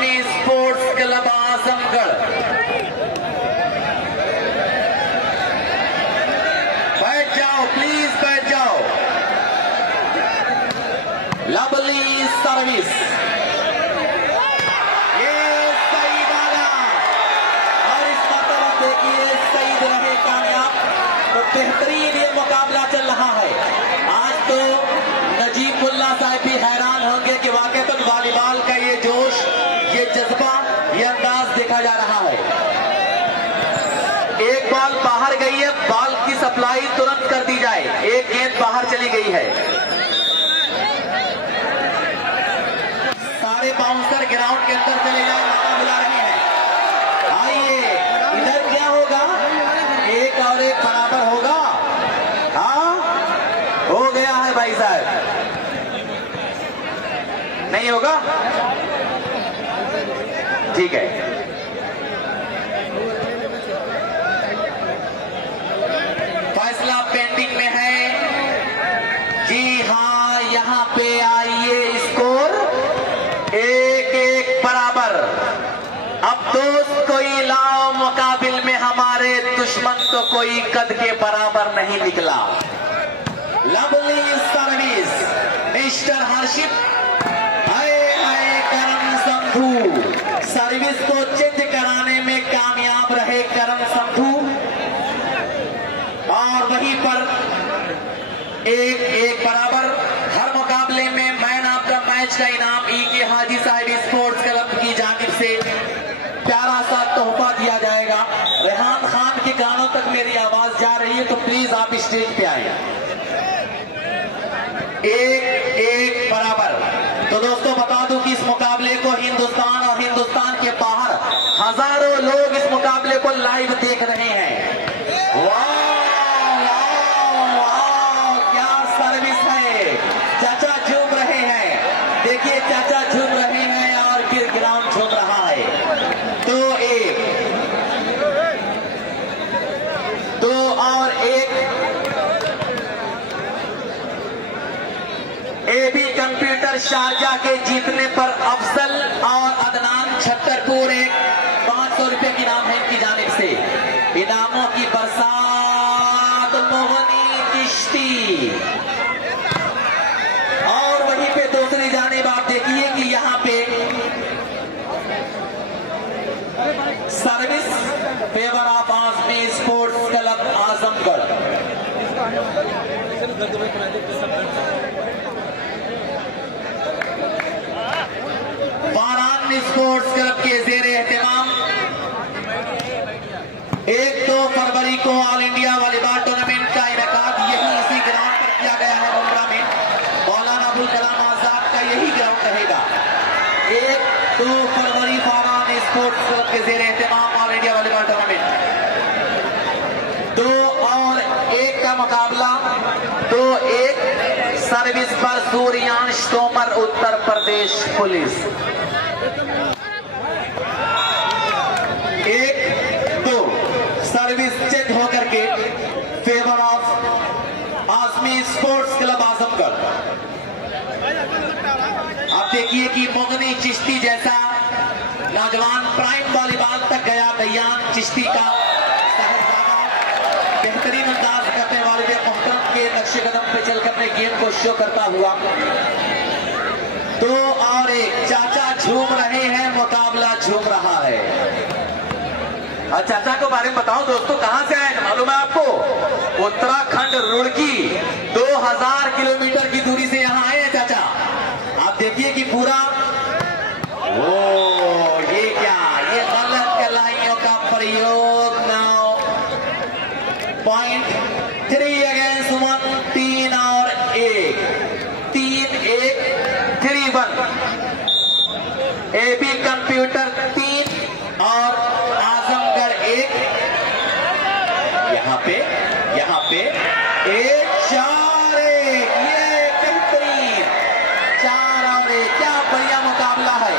आसमी sports club Azamgarh. बैठ जाओ please, बैठ जाओ। लवली सर्विस, ये सही डाला और इस मरतबा देखिए सईद रहे कामयाब। तो बेहतरीन ये मुकाबला चल रहा है। आज तो नजीबुल्ला साहब भी हैरान होंगे कि वाकईतन वॉलीबॉल का ये जोश, ये जज्बा, ये अंदाज देखा जा रहा है। एक बॉल बाहर गई है, बॉल की सप्लाई तुरंत कर दी जाए। एक गेंद बाहर चली गई है। सारे बाउंसर ग्राउंड के अंदर चले जाए, नारा बुला रहे हैं। आइए, इधर क्या होगा? एक और एक बराबर होगा। हाँ, हो गया है भाई साहब। नहीं होगा? ठीक है। फैसला पेंडिंग में है। जी हाँ, यहाँ पे आइए, स्कोर 1-1 बराबर। अब दोस्त कोई लाओ मुकाबिल में, हमारे दुश्मन तो कोई कद के बराबर नहीं निकला। लवली सर्विस मिस्टर हर्षित, हाय हाय करण संधू। सर्विस को चेंज कराने में कामयाब रहे करण संधू और वहीं पर 1-1 बराबर। हर मुकाबले में मैन ऑफ द मैच का इनाम के हाजी साहिब स्पोर्ट्स क्लब की जानिब से प्यारा सा तोहफा दिया जाएगा। रेहान खान के गानों तक मेरी आवाज जा रही है, तो प्लीज आप स्टेज पे आए। 1-1 बराबर। तो दोस्तों बता दूं कि इस मुकाबले को हिंदुस्तान और हिंदुस्तान के बाहर हजारों लोग इस मुकाबले को लाइव देख रहे हैं। वाह वाह, क्या सर्विस है। चाचा झूम रहे हैं, देखिए चाचा झूम रहे हैं और फिर ग्राउंड झूम रहा है। 2-1, 2 और 1। एबी कंप्यूटर शारजा के जीतने पर अफजल और अदनान छतरपुर 500 रुपए की इनाम है इनकी जानिब से। इनामों की बरसात, मोहनी किश्ती। और वहीं पे दूसरी जानिब आप देखिए कि यहाँ पे service favour of Azmi sports club Azamgarh. Varanasi sports club के जेरे एहतमाम 1-2 फरवरी को ऑल इंडिया वॉलीबॉल टूर्नामेंट का इनेकाद यही इसी ग्राउंड पर किया गया है। मुंब्रा में मौलाना अबुल कलाम आजाद का यही ग्राउंड रहेगा। 1-2 फरवरी वाराणसी स्पोर्ट्स क्लब के जेरे एहतमाम ऑल इंडिया वॉलीबॉल टूर्नामेंट। 2 और 1 का मुकाबला। 2-1 सर्विस पर Suryansh Tomar, Uttar Pradesh police. 1-2 service change होकर के favour of Azmi sports club Azamgarh. आप देखिए कि मोगनी चिश्ती जैसा नौजवान प्राइम वॉलीबॉल तक गया। कयान चिश्ती का बेहतरीन अंदाज करने वाले मोहतरम के नक्शे कदम पे चलकर अपने गेम को शो करता हुआ। 2 और 1, चाचा झूम रहे हैं, मुकाबला झूम रहा है। और चाचा को बारे में बताओ दोस्तों, कहां से आए मालूम है आपको? उत्तराखंड रुड़की 2000 किलोमीटर की दूरी से यहां आए हैं चाचा। आप देखिए कि पूरा ये क्या, ये गलत कलाइयों का प्रयोग। नाउ .3 अगेंस्ट 1, 3 और 1, 3-1, 3-1। एबी कंप्यूटर 3 और आजमगढ़ 1। यहाँ पे 1-4-1, ये बेहतरीन 4 और 1। क्या बढ़िया मुकाबला है,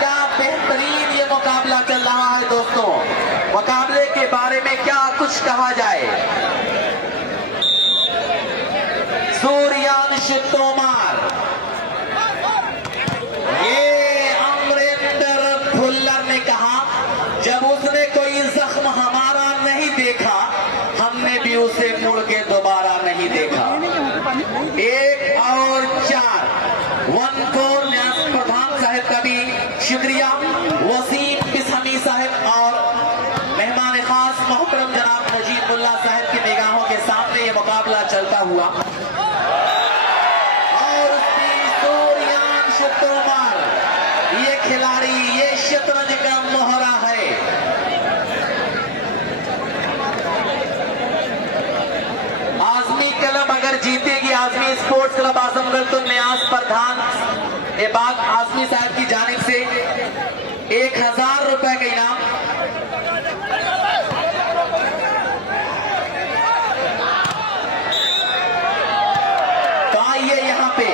क्या बेहतरीन ये मुकाबला चल रहा है दोस्तों। मुकाबले के बारे में क्या कुछ कहा जाए। सूर्यांश तोमर, ये अमरिंदर वसीम बिस्हमी साहब और मेहमान खास मोहतरम जनाब नजीब मुल्ला साहब की निगाहों के सामने ये मुकाबला चलता हुआ और उसकी सूर्यांश तोमर, ये खिलाड़ी, ये शतरंज का मोहरा है। आजमी क्लब अगर जीतेगी, आजमी स्पोर्ट्स क्लब आजमगढ़, तो न्याज प्रधान एबाग आजमी साहब की जानिब से 1000 रुपए का इनाम, तो आइए यहाँ पे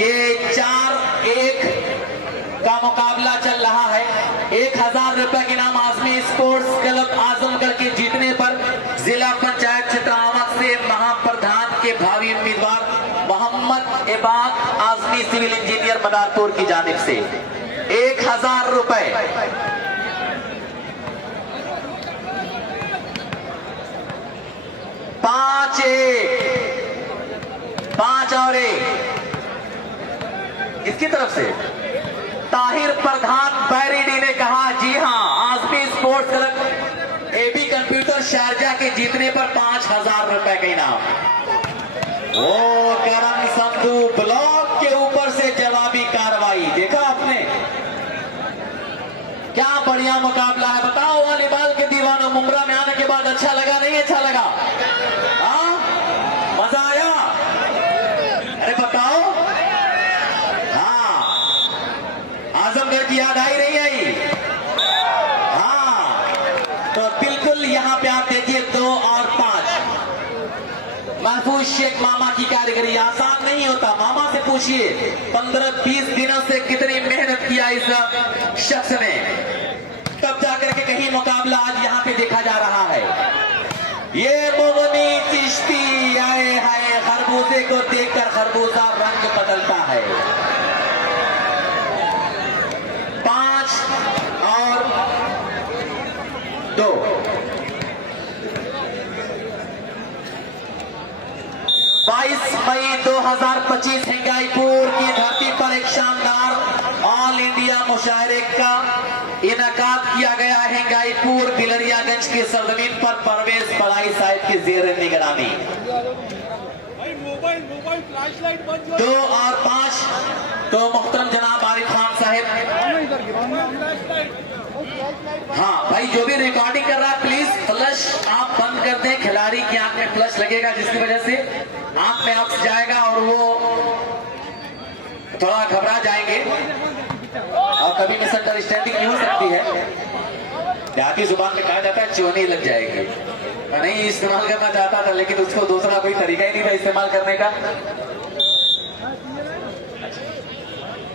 ये 4-1 का मुकाबला चल रहा है। 1000 रुपए के इनाम आजमी स्पोर्ट्स क्लब आजमगढ़ के जीतने पर जिला पंचायत चित्रावत से महाप्रधान के भावी उम्मीदवार मोहम्मद एबाग आजमी सिविल इंजीनियर मदारपुर की जानिब से 1000 रुपए। 5 और 1 इसकी तरफ से ताहिर प्रधान बैरीडी ने कहा, जी हां, Azmi sports club AB computer Sharjah के जीतने पर 5000 रुपए का इनाम। ओ करम संधू ब्लॉक के ऊपर से जवाबी कार्रवाई, देखा आपने, क्या बढ़िया मुकाबला है। बताओ वॉलीबॉल के दीवानों, मुमरा में आने के बाद अच्छा लगा नहीं अच्छा लगा? हाँ, मजा आया? अरे बताओ, हाँ, आजमगढ़ की याद आई नहीं आई? हाँ, तो बिल्कुल यहाँ पे आप देखिए 2 और 5 महफूज शेख मामा की कारीगरी आसान नहीं होता। मामा से पूछिए 15-20 दिनों से कितनी मेहनत किया इस शख्स ने, तब जाकर के कहीं मुकाबला आज यहाँ पे देखा जा रहा है। ये मोगनी चिश्ती आए हाय, खरबूजे को देखकर खरबूजा रंग बदलता है। 5 और 2 22 मई 2025 हिंगाईपुर की धरती पर एक शानदार ऑल इंडिया मुशायरे का इनकाद किया गया। हिंगाईपुर बिलरियागंज की सरजमीन पर परवेज बड़ाई साहब की जेर निगरानी। 2 और 5 तो मोहतरम जनाब आरिफ खान साहब, हाँ भाई, जो भी रिकॉर्डिंग कर रहा है प्लीज फ्लश आप बंद कर दें। खिलाड़ी की आंख में फ्लश लगेगा जिसकी वजह से आंख में ऑक्स जाएगा और वो थोड़ा घबरा जाएंगे और कभी मिसअंडरस्टैंडिंग नहीं हो सकती है। देहाती जुबान में कहा जाता है चोनी लग जाएगी। मैं नहीं इस्तेमाल करना चाहता था लेकिन उसको दूसरा कोई तरीका ही नहीं था इस्तेमाल करने का।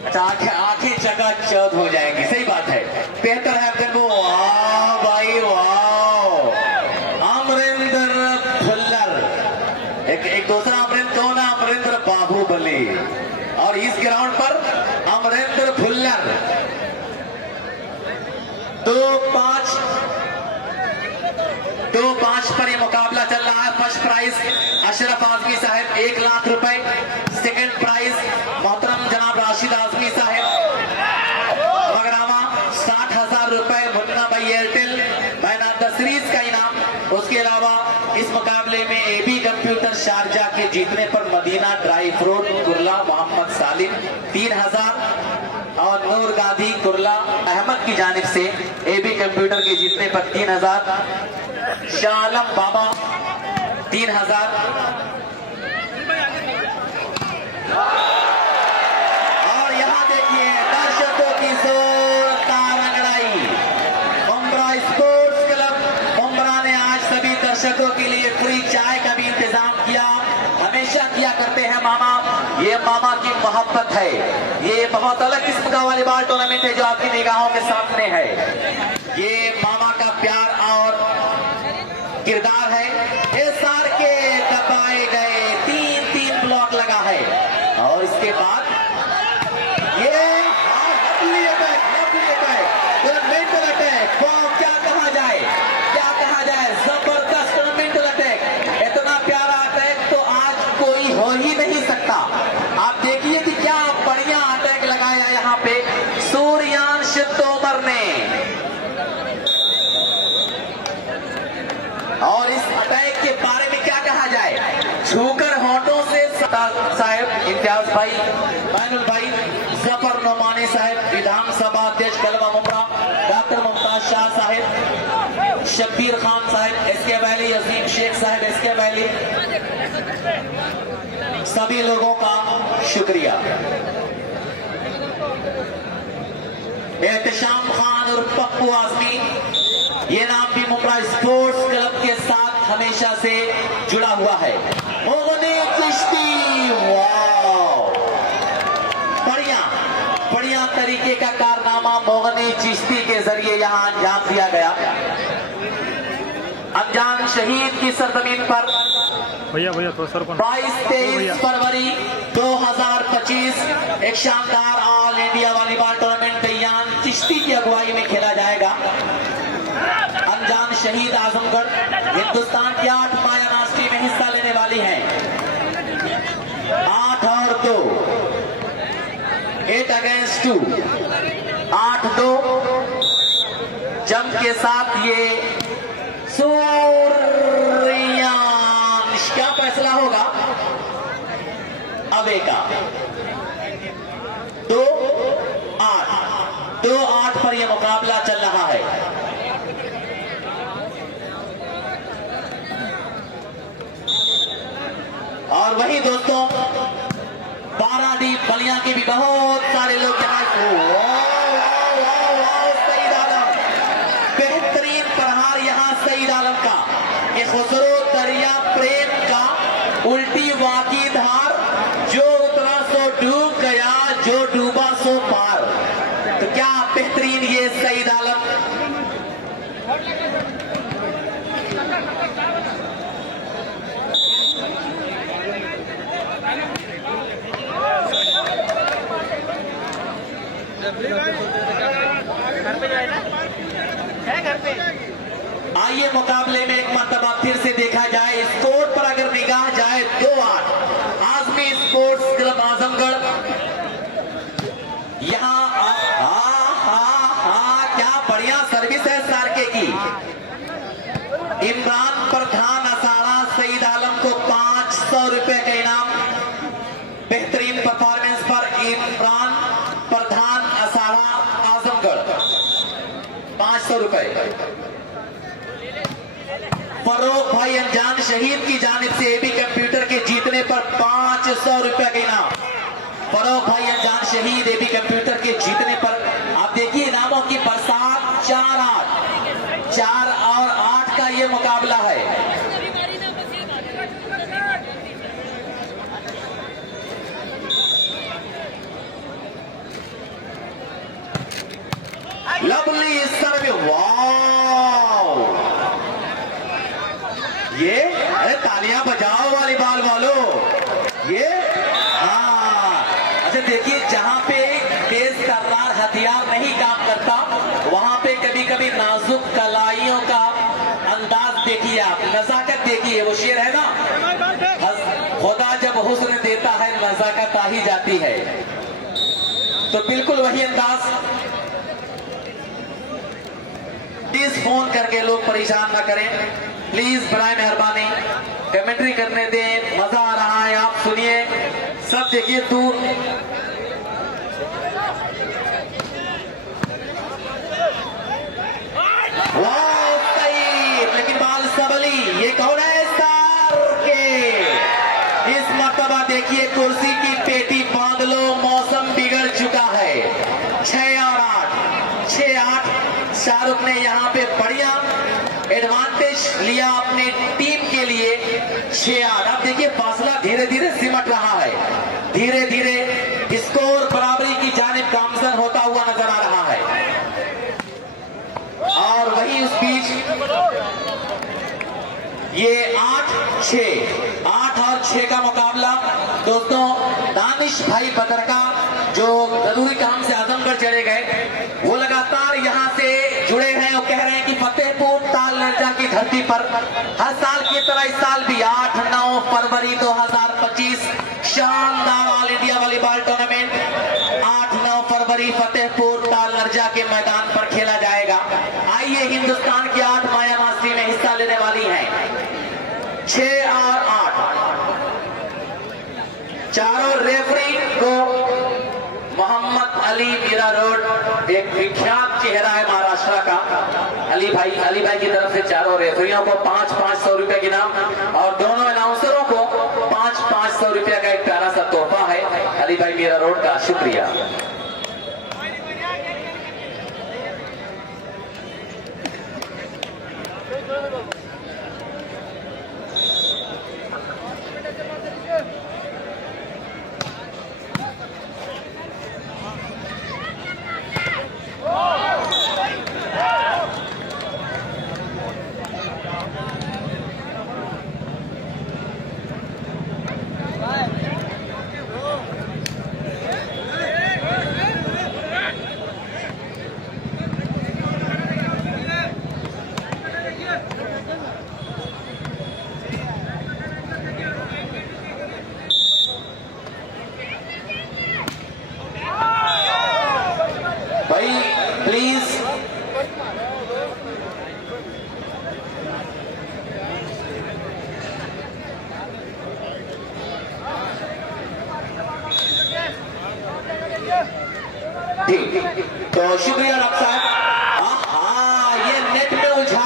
अच्छा, आंखें चकाचौंध हो जाएंगी, सही बात है। बेहतर है फिर वो, वाह भाई वाह, अमरिंदर भुल्लर, एक दूसरा अमरिंदर कौन है? अमरिंदर बाहुबली। और इस ग्राउंड पर अमरिंदर भुल्लर। 2-5 पर ये मुकाबला चल रहा है। फर्स्ट प्राइज अशरफ आजमी साहब 1 लाख रुपए, सेकंड प्राइज मोहतरम जनाब राशिद आजमी साहब मगरामा 60,000 रुपए, मुन्ना भाई Airtel man of the series का इनाम। उसके अलावा इस मुकाबले में एबी कंप्यूटर शारजा के जीतने पर मदीना ड्राई फ्रूट कुरला मोहम्मद सालिम 3000 और नूर गांधी कुरला अहमद की जानिब से एबी कंप्यूटर के जीतने पर 3000, शालम बाबा 3000 और यहाँ देखिए दर्शकों की जोरदार अंगड़ाई। मुंब्रा स्पोर्ट्स क्लब मुंब्रा ने आज सभी दर्शकों के लिए फ्री चाय का भी इंतजाम किया, हमेशा किया करते हैं मामा। ये मामा की मोहब्बत है, ये बहुत अलग किस्म का वॉलीबॉल टूर्नामेंट है जो आपकी निगाहों के सामने है। ये मामा का प्यार और किरदार है। एसआर के दबाए गए 3 ब्लॉक लगा है और इसके बाद ये मेंटल अटैक, क्या कहा जाए, जबरदस्त मेंटल अटैक। इतना प्यारा अटैक तो आज कोई हो ही नहीं सकता। आप देखिए कि क्या बढ़िया अटैक लगाया यहाँ पे सूर्यांश साहब, विधानसभा अध्यक्ष कलवा मुमरा, डॉक्टर मुमताज शाह साहब, शब्बीर खान साहब एसके वैली, अजीम शेख साहब एसके वैली, सभी लोगों का शुक्रिया। एहतशाम खान और पप्पू आजमी, ये नाम भी मुमरा स्पोर्ट्स क्लब के साथ हमेशा से जुड़ा हुआ है। मोगनी चिश्ती, वाह, बढ़िया तरीके का कारनामा मोगनी चिश्ती के जरिए यहां अंजाम दिया गया। अनजान शहीद की सरजमीन पर 22-23 फरवरी 2025 एक शानदार ऑल इंडिया वॉलीबॉल टूर्नामेंट बयान चिश्ती की अगुवाई में खेला जाएगा। अनजान शहीद आजमगढ़ हिंदुस्तान की 8 माया नास्टी में हिस्सा लेने वाली हैं। 8 और 2, 8 अगेंस्ट 2, 8-2 जंप के साथ ये सूर्यांश, क्या फैसला होगा अबे का? 2-8 पर यह मुकाबला चल रहा है। और वही दोस्तों बाराडी बलिया के भी बहुत सारे लोग यहाँ सईद आलम, बेहतरीन प्रहार यहाँ सईद आलम का, ये खुसरो दरिया प्रेम का उल्टी वाकी धार, जो उतरा सो डूब गया, जो डूबा सो पार। तो क्या बेहतरीन ये सईद आलम। आइए मुकाबले में एक मरतबा फिर से देखा जाए। स्कोर पर अगर निगाह जाए 2-8 आजमी स्पोर्ट्स क्लब आजमगढ़। यहाँ क्या बढ़िया सर्विस है सारके की। इमरान प्रधान असाड़ा सईद आलम को 500 रुपए का इनाम। बेहतरीन परफॉर्मेंस पर इमरान प्रधान असाड़ा आजमगढ़ 500 रुपए। फरोख भाई अनजान शहीद की जानिब से एबी कंप्यूटर के जीतने पर 500 रुपए का इनाम। फरोख भाई अनजान शहीद एबी कंप्यूटर के जीतने पर आप देखिए इनामों की बरसात। 4 और 8 का ये मुकाबला है। लवली सर्व, वाओ, ये अरे तालियां बजाओ वॉलीबॉल वालों। ये अच्छा देखिए, जहां पे तेज तर्रार हथियार नहीं काम करता वहां पे कभी कभी नाजुक कलाइयों का अंदाज देखिए आप, नजाकत देखिए। वो शेर है ना, खुदा जब हुस्न देता है नजाकत आ ही जाती है। तो बिल्कुल वही अंदाज। प्लीज फोन करके लोग परेशान ना करें, प्लीज बराए मेहरबानी कमेंट्री करने दें। मजा आ रहा है, आप सुनिए, सब देखिए। तू लेकिन बाल सबली, ये कौन है? स्टार के इस मर्तबा देखिए कुर्सी की पेटी बांध लो, मौसम बिगड़ चुका है। 6 और 8 शाहरुख ने यहाँ पे बढ़िया एडवांटेज लिया अपने टीम के लिए। 6-8 आप देखिए फासला धीरे धीरे सिमट रहा है। धीरे धीरे स्कोर बराबरी की जानिब गामजन होता हुआ नजर आ रहा है। और वही उस बीच ये 8 और 6 का मुकाबला दोस्तों। दानिश भाई बदरका जो जरूरी काम से आजमगढ़ चले गए, वो लगातार यहाँ से जुड़े हैं और कह रहे हैं कि फतेहपुर ताल नरजा की धरती पर हर साल की तरह इस साल भी 8-9 फरवरी 2025 शानदार ऑल इंडिया वॉलीबॉल टूर्नामेंट 8-9 फरवरी फतेहपुर ताल नरजा के मैदान पर खेला जाएगा। आइए हिंदुस्तान की 8 माया मास्टरी में हिस्सा लेने वाली हैं। 6 और 8 चारों रेफरी को मोहम्मद अली मीरा एक विख्यात चेहरा है महाराष्ट्र का अली भाई की तरफ से चारों रेफरियों को 500 रुपए के नाम और दोनों अनाउंसरों को 500 रुपए का एक प्यारा सा तोहफा है अली भाई मीरा रोड का। शुक्रिया। प्लीज ठीक, तो शुक्रिया डॉक्टर साहब। हाँ, ये नेट में उलझा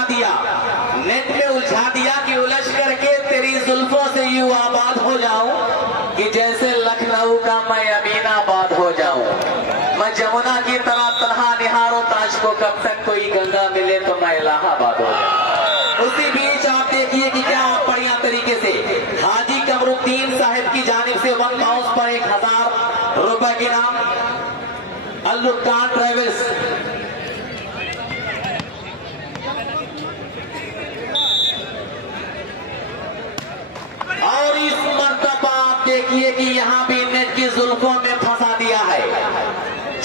दिया कि उलझ करके तेरी जुल्फों से यूं आबाद हो जाऊं कि जैसे लखनऊ का मैं अमीनाबाद हो जाऊं। मैं जमुना की तरह तन्हा निहारो ताज को, कब तक कोई गंगा मिले तो मैं इलाहाबाद हो जाऊं। उसी बीच आप देखिए कि क्या बढ़िया तरीके से हाजी कमरुद्दीन साहब की जानिब से 1 बाउंस पर 1000 रुपए के नाम अल्लुकान ट्रेवल्स। और इस मर्तबा आप देखिए कि यहाँ भी नेट की जुल्फों में फंसा दिया है।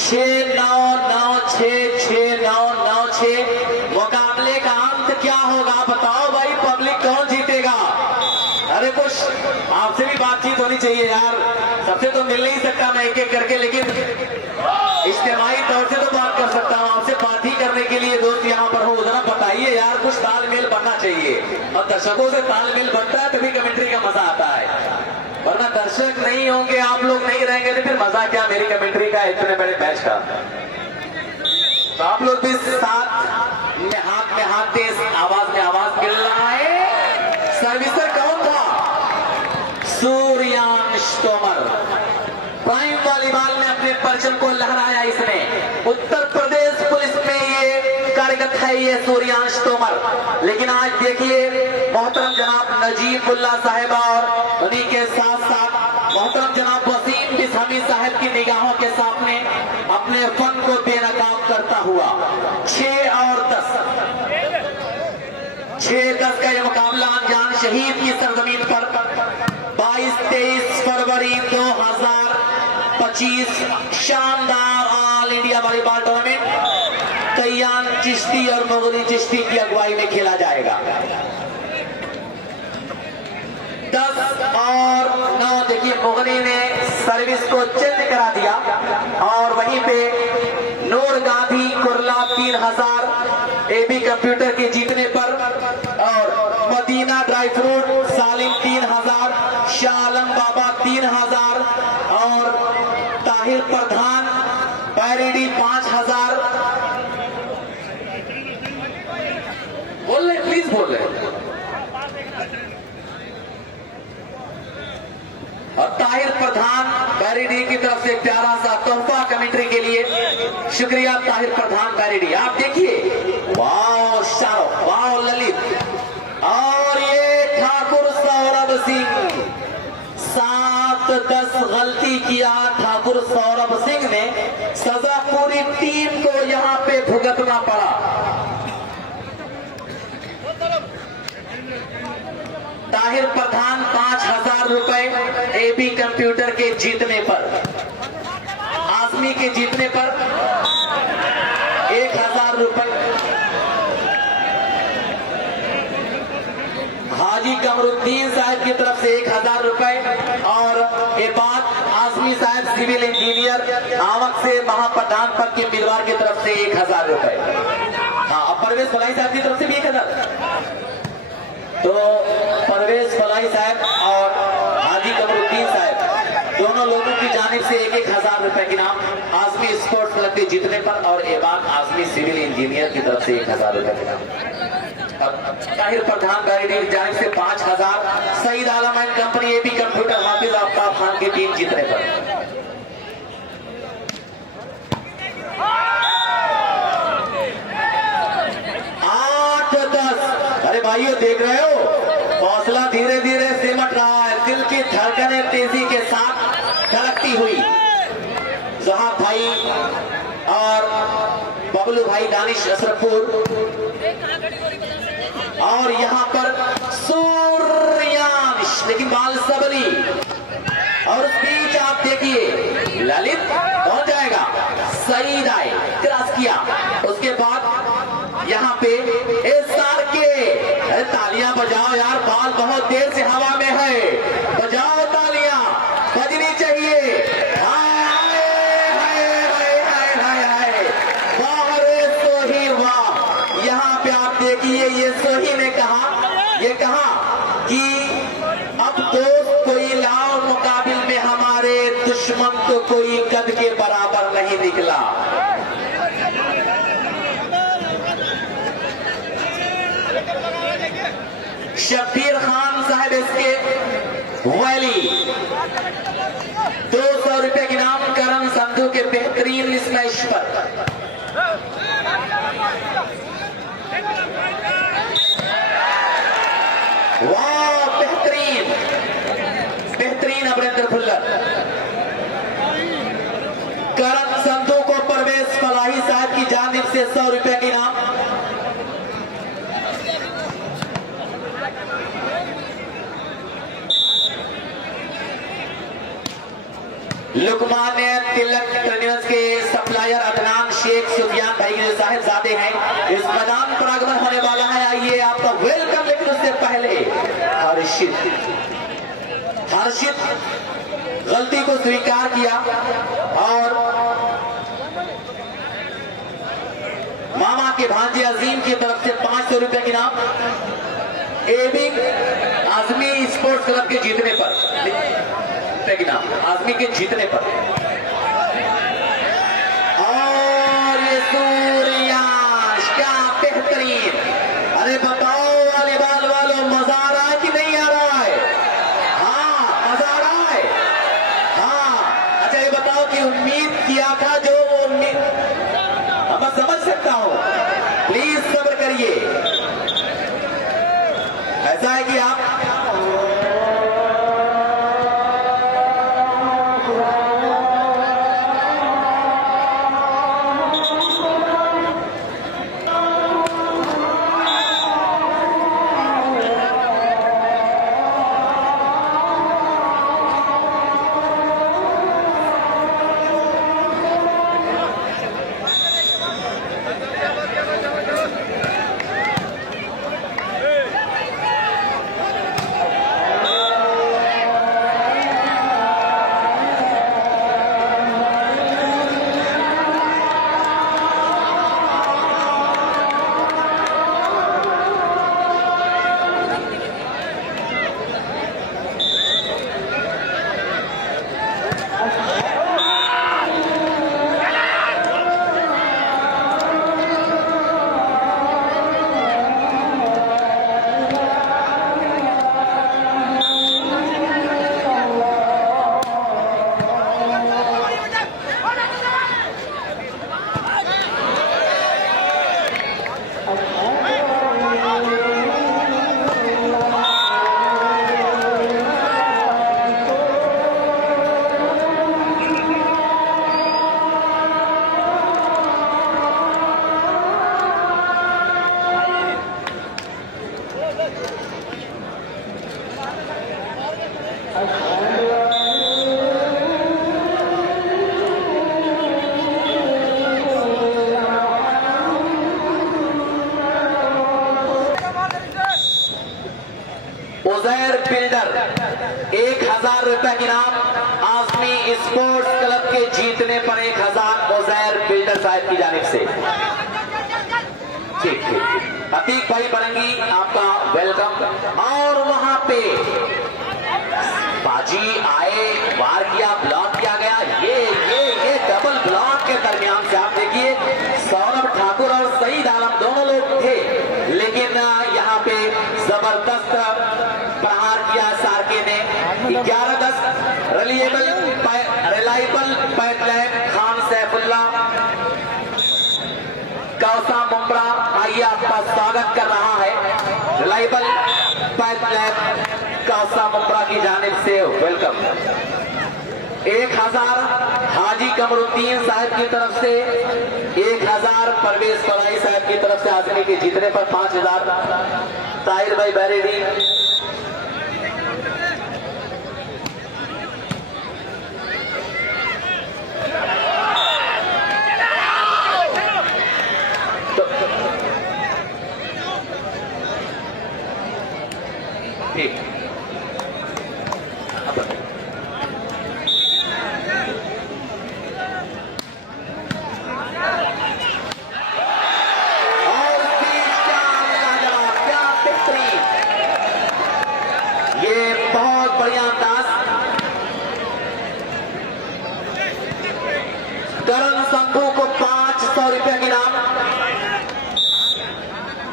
6-9-9-6-6-9-9-6 मुकाबले का अंत क्या होगा बताओ भाई, पब्लिक कौन जीतेगा? अरे कुछ आपसे भी बातचीत होनी चाहिए यार, सबसे तो मिल नहीं सकता मैं एक करके, लेकिन इज्तिमाई तौर से तो बात कर सकता हूँ। आपसे बात ही करने के लिए दोस्त यहाँ पर हो, जरा बताइए यार, कुछ तालमेल बनना चाहिए और दर्शकों से तालमेल बनता है तभी कमेंट्री का मजा आता है, वरना दर्शक नहीं होंगे, आप लोग नहीं रहेंगे तो फिर मजा क्या मेरी कमेंट्री का, इतने बड़े मैच का। तो आप लोग भी साथ में हाथ दे, आवाज में आवाज मिल रहा है। सर्विसर कौन था? सूर्यांश तोमर। प्राइम वॉलीबॉल में अपने परचम को लहराया इसने। उत्तर प्रदेश पुलिस में ये कार्यरत है ये सूर्यांश तोमर। लेकिन आज देखिए मोहतरम जनाब नजीबुल्लाह साहिब और उन्हीं के साथ साथ मोहतरम जनाब वसीम बिस्मी साहब की निगाहों के सामने अपने फन को बेनकाब करता हुआ 6-10 का यह मुकाबला अनजान शहीद की सरजमीन पर 22-23 फरवरी 2025 शानदार all India volleyball tournament Kayan Chishti और मुगली चिश्ती की अगुवाई में खेला जाएगा। 10 और 9 देखिए मुगली ने सर्विस को चेंज करा दिया और वहीं पे नूर गांधी कुरला 3000 एबी कंप्यूटर के जीतने पर और मदीना ड्राई फ्रूट सालिम 3000, शालम बाबा 3000 और ताहिर प्रधान पैरेडी 5000। बोल रहे प्लीज बोल रहे। और ताहिर प्रधान बैरिडी की तरफ से प्यारा सा तोहफा कमेंट्री के लिए। शुक्रिया ताहिर प्रधान बैरिडी। आप देखिए वाह शाहरुख, वाह ललित और ये ठाकुर सौरभ सिंह 7-10 गलती किया ठाकुर सौरभ सिंह ने, सजा पूरी टीम को यहाँ पे भुगतना पड़ा। ताहिर प्रधान 5000 रुपए एबी कंप्यूटर के जीतने पर, आसमी के जीतने पर 1000 रुपए, हाजी कमरुद्दीन साहब की तरफ से 1000 रुपए और ये बात आसमी साहब सिविल इंजीनियर आवक से महाप्रधान पर के उम्मीदवार की तरफ से 1000 रुपए। हाँ, परवेश फलाई साहब की तरफ से भी 1000। तो परवेश फलाई साहब और हाजी कमरुद्दीन साहब दोनों लोगों की जान जानिब से 1,000 रुपए की नाम आजमी स्पोर्ट्स क्लब के जीतने पर, और एबान आजमी सिविल इंजीनियर की तरफ से 1,000 रुपए की नाम, और ताहिर प्रधान गाड़ी की जानिब से 5,000, सईद आलम एंड कंपनी एबी कंप्यूटर हाफिज आफ्ताब खान की टीम जीतने पर। 8-10। अरे भाइयों देख रहे हो, हौसला धीरे धीरे सिमट रहा है, दिल की धड़कनें तेजी के साथ धड़कती हुई। जहां भाई और बबलू भाई दानिश अशरफपुर, और यहां पर सूर्यांश, लेकिन बाल सबरी, और उस बीच आप देखिए ललित पहुंच जाएगा, सईद आए, क्रॉस किया, उसके बाद यहाँ पे एसआर के, तालियां बजाओ यार, बाल बहुत देर से हवा में है, बजाओ तालियां, बजनी चाहिए। यहाँ पे आप देखिए ये सोही ने कहा, ये कहा कि अब दोस्त कोई लाओ मुकाबिल में, हमारे दुश्मन तो कोई कद के बराबर नहीं निकला। शब्बीर खान साहब इसके वैली 200 रुपए की नाम करण संधू के बेहतरीन स्मैश पर। वाह, बेहतरीन बेहतरीन अमरिंदर भुल्लर। करण संधू को परवेश फलाही साहब की जानिब से 100 रुपए की नाम। लुकमान्य तिलक ट्रेनिवर्स के सप्लायर अदनान शेख सुफियान भाई के जो साहिबजादे हैं, इस मैदान पर आगमन होने वाला है। आइए आपका वेलकम, लेकिन उससे पहले हर्षित गलती को स्वीकार किया और मामा के भांजे अजीम की तरफ से 500 रुपए की नाम एबी आजमी स्पोर्ट्स क्लब के जीतने पर, की नाम आजमी के जीतने पर। और ये सूर्यांश, क्या बेहतरीन। अरे बताओ वॉलीबॉल वालों, मजा आ रहा है कि नहीं आ रहा है? हाँ, मजा आ रहा है। हाँ, अच्छा ये बताओ कि उम्मीद किया था जो वो उम्मीद, अब मैं समझ सकता हूं, प्लीज सब्र करिए। ऐसा है कि आप उजैर बिल्डर 1000 रुपए की नाम आजमी स्पोर्ट्स क्लब के जीतने पर 1000 उजैर बिल्डर साहब की जानिब से। ठीक ठीक, अतीक भाई बरंगी आपका वेलकम। और वहां पे हाजी आए, वार किया, ब्लॉक किया गया। ये डबल ब्लॉक के दरमियान से आप देखिए सौरभ ठाकुर और सईद आलम दोनों लोग थे, लेकिन यहाँ पे जबरदस्त प्रहार किया सार्की ने। 11-10 रिलायबल पैटलैंड खान सैफुल्ला कौसा मुमरा आइए आपका स्वागत कर रहा है। रिलायबल पैटलैंड कौसा मुमरा की जानिब से वेलकम। 1000 हाजी कमरुद्दीन साहब की तरफ से, 1000 परवेज फराई साहब की तरफ से आदमी के जीतने पर 5000 ताहिर भाई बैरेडी। ठीक बढ़िया अंदाज। करण संधू को 500 रुपए की इनाम।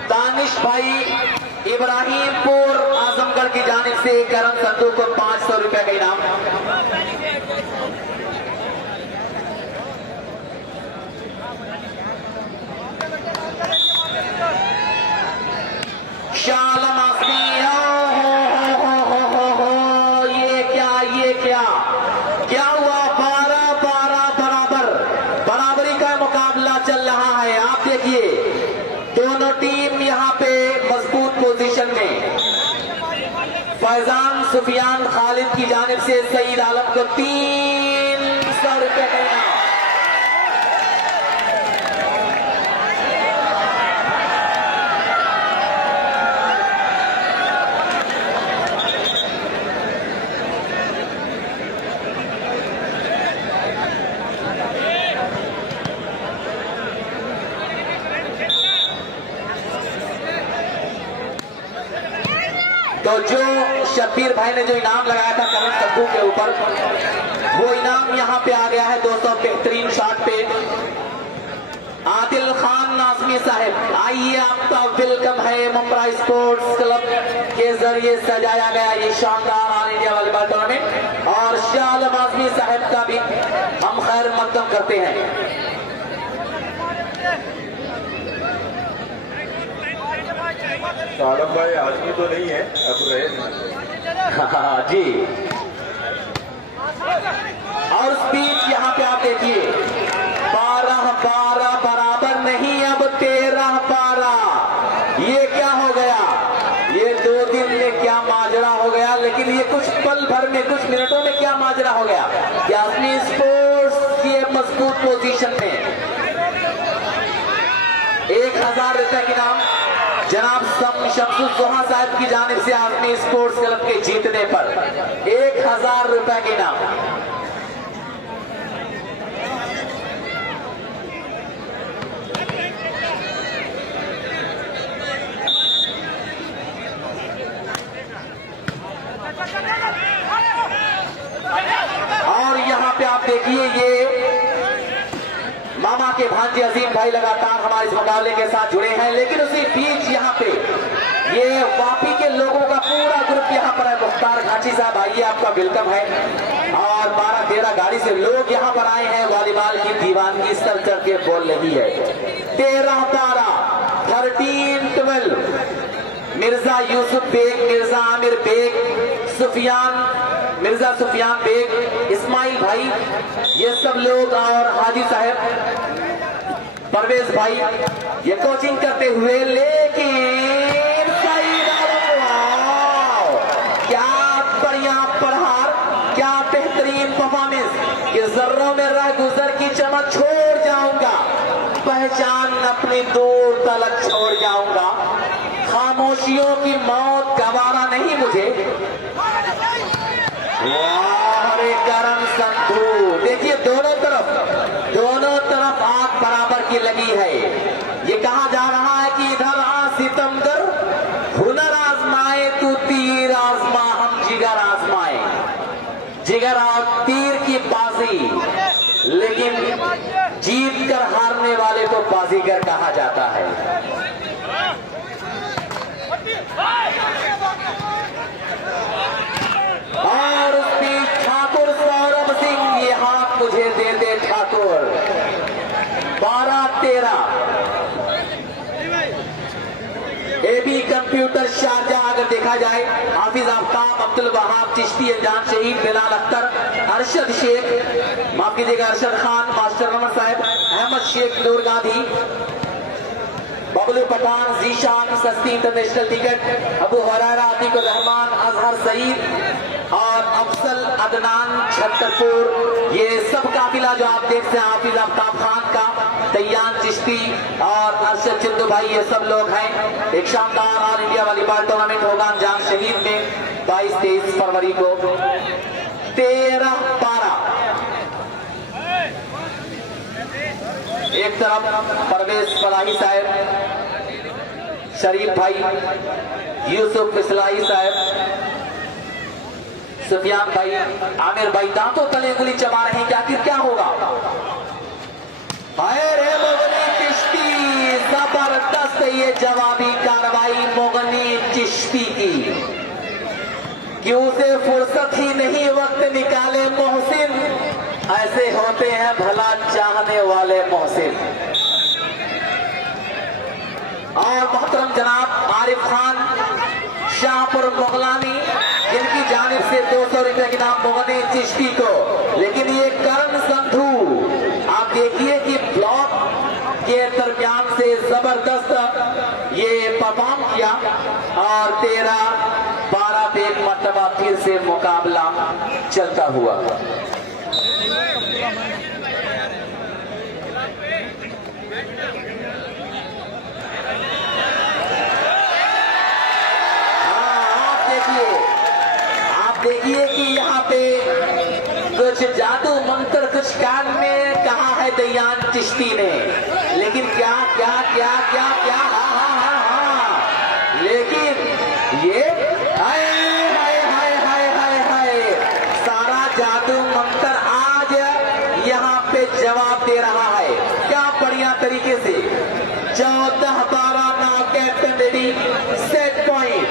दानिश भाई इब्राहिमपुर आजमगढ़ की जानिब से करण संधू को 500 रुपए का इनाम। शालम आसमी, क्या हुआ? 12-12 बराबरी का मुकाबला चल रहा है। आप देखिए दोनों टीम यहाँ पे मजबूत पोजीशन में। फैजान सुफियान खालिद की जानिब से सईद आलम को 300 रुपए का इनाम। तो जो शब्बीर भाई ने जो इनाम लगाया था करण संधू के ऊपर, वो इनाम यहाँ पे आ गया है 200 बेहतरीन शॉट पे। आदिल खान नाजमी साहब आइए, आपका वेलकम है। मुमरा स्पोर्ट्स क्लब के जरिए सजाया गया ये शानदार ऑल इंडिया वॉलीबॉल टूर्नामेंट, और शालम आजमी साहब का भी हम खैर मकदम करते हैं। शालम भाई आदमी तो नहीं है, अब रहे। हाँ जी। और स्पीच यहाँ पे आप देखिए 12-12 बराबर नहीं, अब 13-12। ये क्या हो गया? ये 2 दिन में क्या माजरा हो गया, लेकिन ये कुछ पल भर में, कुछ मिनटों में क्या माजरा हो गया। यास्मीन स्पोर्ट्स की मजबूत पोजीशन में 1000 रुपए के नाम जनाब शमसुद्दोहा साहब की जानिब से आदमी स्पोर्ट्स क्लब के जीतने पर 1000 रुपए के नाम। और यहाँ पे आप देखिए ये मामा के भांजे अजीम भाई लगातार हमारे इस मुकाबले के साथ जुड़े हैं, लेकिन उसी बीच यहाँ पे ये वापी के लोगों का पूरा ग्रुप यहाँ पर है। मुख्तार घाची साहब आइए, आपका वेलकम है। और 12-13 गाड़ी से लोग यहाँ पर आए हैं। वॉलीबॉल की दीवानगी सर चढ़ के बोल रही है। 13-12 13-12 मिर्जा यूसुफ बेग, मिर्जा आमिर बेग, मिर्जा सुफियान बेग, इस्माइल भाई, ये सब लोग, और हाजी साहब, परवेज भाई, ये कोचिंग करते हुए। लेकिन सईद आलम, क्या बढ़िया प्रहार, क्या बेहतरीन परफॉर्मेंस। कि जर्रों में रह गुजर की चमक छोड़ जाऊंगा, पहचान अपनी दूर तलक छोड़ जाऊंगा। खामोशियों की मौत गवारा नहीं मुझे। करण संधू देखिए, दोनों तरफ आग बराबर की लगी है। ये कहा जा रहा है कि इधर आ सितमगर, हुनर आजमाए तू तीर आजमा, हम जिगर आजमाए। कहा जाता है। और उसकी ठाकुर सौरभ सिंह, ये हाथ मुझे दे दे ठाकुर। 12-13 AB computer Sharjah. अगर देखा जाए हाफिज आफ्ताब, अब्दुल वहाब चिश्ती, अनजान शहीद, बिलाल अख्तर, अरशद शेख, माफ कीजिएगा अरशद खान, मास्टर रमन साहब, अहमद शेख, नूर गांधी, बबलू पठान, जीशान, सस्ती इंटरनेशनल टिकट, अबू हुरैरा, अतीकुर रहमान, अजहर सईद और अफसल अदनान छतरपुर। ये सब काफिला जो आप देखते हैं हाफिज आफ्ताब खान का, तैयान चिश्ती और अरशद चिंदू भाई, ये सब लोग हैं। एक शानदार ऑल इंडिया वॉलीबॉल टूर्नामेंट होगा अनजान शहीद में 22-23 फरवरी को। 13-12 एक तरफ परवेज फलाही साहब, शरीफ भाई, यूसुफ इस्लाही साहब, सुफियान भाई, आमिर भाई दांतों तले उंगली चबा रहे हैं कि आखिर क्या होगा। हाय रे मोगनी चिश्ती, जबरदस्त ये जवाबी कार्रवाई मोगनी चिश्ती की, कि उसे फुर्सत ही नहीं वक्त निकाले मोहसिन। ऐसे होते हैं भला चाहने वाले मोहसिन। और मोहतरम जनाब आरिफ खान शाहपुर मुगलानी, जिनकी जानिब से 200 रुपए के नाम मोगनी चिश्ती को। लेकिन ये करण संधू, आप देखिए कि ब्लॉक के दरमियान से जबरदस्त ये परफॉर्म किया और 13-12 पे एक मर्तबा फिर से मुकाबला चलता हुआ। देखिए कि यहाँ पे कुछ जादू मंत्र कुछ कान में कहा है दयान चिश्ती ने, लेकिन क्या क्या क्या क्या क्या हाँ हाँ हाँ हाँ, लेकिन ये हाय हाय हाय हाय हाय हाय, सारा जादू मंत्र आज यहाँ पे जवाब दे रहा है। क्या बढ़िया तरीके से 14-12 ना कैप्टन रेडी, सेट पॉइंट,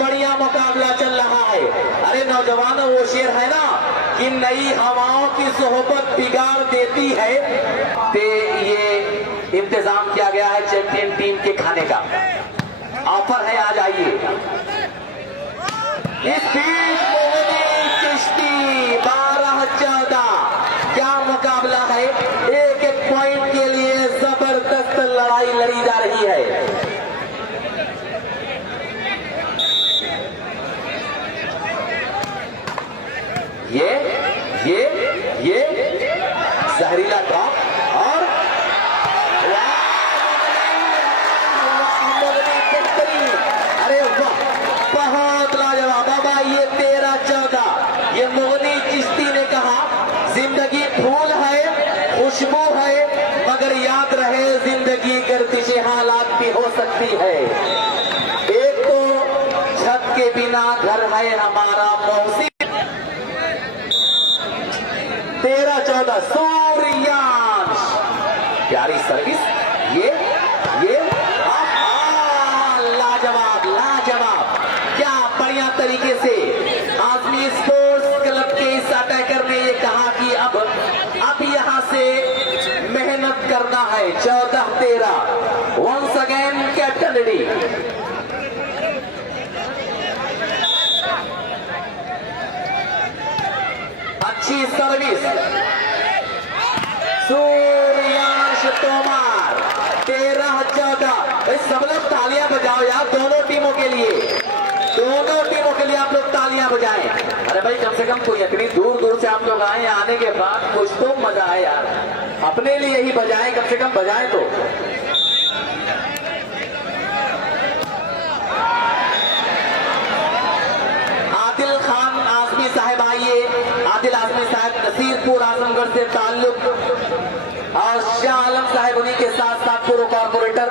बढ़िया मुकाबला चल रहा है। अरे नौजवानों, वो शेर है ना कि नई हवाओं की सोहबत बिगाड़ देती है। ते ये इंतजाम किया गया है चैंपियन टीम के खाने का, ऑफर है, आज आइए। इस बीच मोगनी चिश्ती 12-14, क्या मुकाबला है। एक एक पॉइंट के लिए जबरदस्त लड़ाई लड़ी जा रही है। ये जहरीला ड्रॉप और अरे वाह, बहुत लाजवाब बाबा। ये 13-14, ये मोगनी चिश्ती ने कहा जिंदगी फूल है, खुशबू है, मगर याद रहे जिंदगी गर्दिश हालात भी हो सकती है। एक तो छत के बिना घर है हमारा मौसी। 13-14 सूर्यांश, प्यारी सर्विस, ये लाजवाब लाजवाब, क्या बढ़िया तरीके से आजमी स्पोर्ट्स क्लब के इस अटैकर ने ये कहा कि अब यहां से मेहनत करना है। 14-13 वंस अगेन कैप्टन रेडी। अच्छी सर्विस, सूर्यांश तोमर। 13-14, सब लोग तालियां बजाओ यार, दोनों टीमों के लिए, दोनों टीमों के लिए आप लोग तालियां बजाएं। अरे भाई, कम से कम कोई इतनी दूर दूर से आप लोग आए, आने के बाद कुछ तो मजा है यार, अपने लिए ही बजाएं, कम से कम बजाएं तो। आदिल खान आजमी साहब आइए, आदिल आजमी साहब नसीरपुर आजमगढ़ से ताल्लुक, और शाह आलम साहब उन्हीं के साथ साथ पूर्व कॉर्पोरेटर।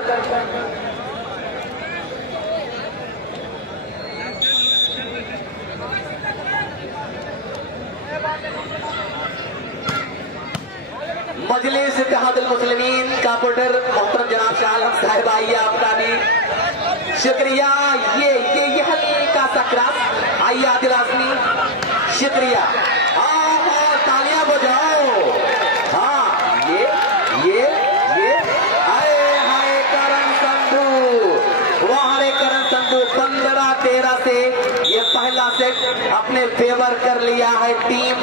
मजलिस इत्तेहादुल मुस्लिमीन कॉर्पोरेटर मोहतरम जनाब आलम साहब आइए, आपका भी शुक्रिया। ये हल्का सा क्रॉस, आइए आदिल आजमी, शुक्रिया। हाँ, तालियां बजाओ। हाँ, ये अरे हाय करण संधू, वहां रे करण संधू 15-13 से ये पहला सेट अपने फेवर कर लिया है टीम।